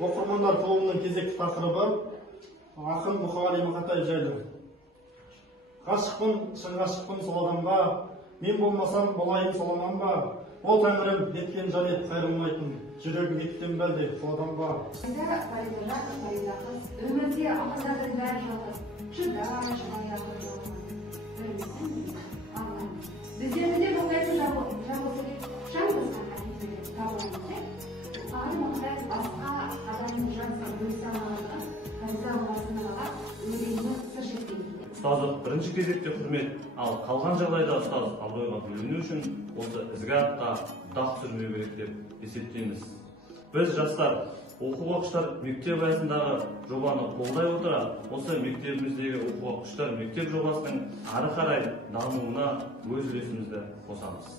Оқырмандар тобының кезекті тақырыбы ақын Мұқағали Мақатай жайлы. Ғашықпын, шын ғашықпын сол адамға, мен болмасам болайын сол аман ба? О тәңірім, еткен жан ет қайрылмайтын, жүрегі еттен бәлде сол адамға. Өмірде ақындардың бәрі жалғыз, шыдай біздерінде болмайтын жалғыз жаңғызға әдеттерді табылады. Ағын мұқтай басқа адамның жансыз бөлісе алғанға, қайза алғасына аға өлеңнің сыр жеткенде. Ұстаздық бірінші кезекте құрмет, ал қалған жағдайда ұстаз абыройға бөлену үшін осы ізгі атқа дақ түсірмеу керек деп есептейміз. Біз жастар, оқу-оқыштар мектеп аясындағы жобаны қолдай отыра, осы мектебіміздегі оқу-оқыштар мектеп жобасының ары қарай дамуына өз үлесімізді қосамыз.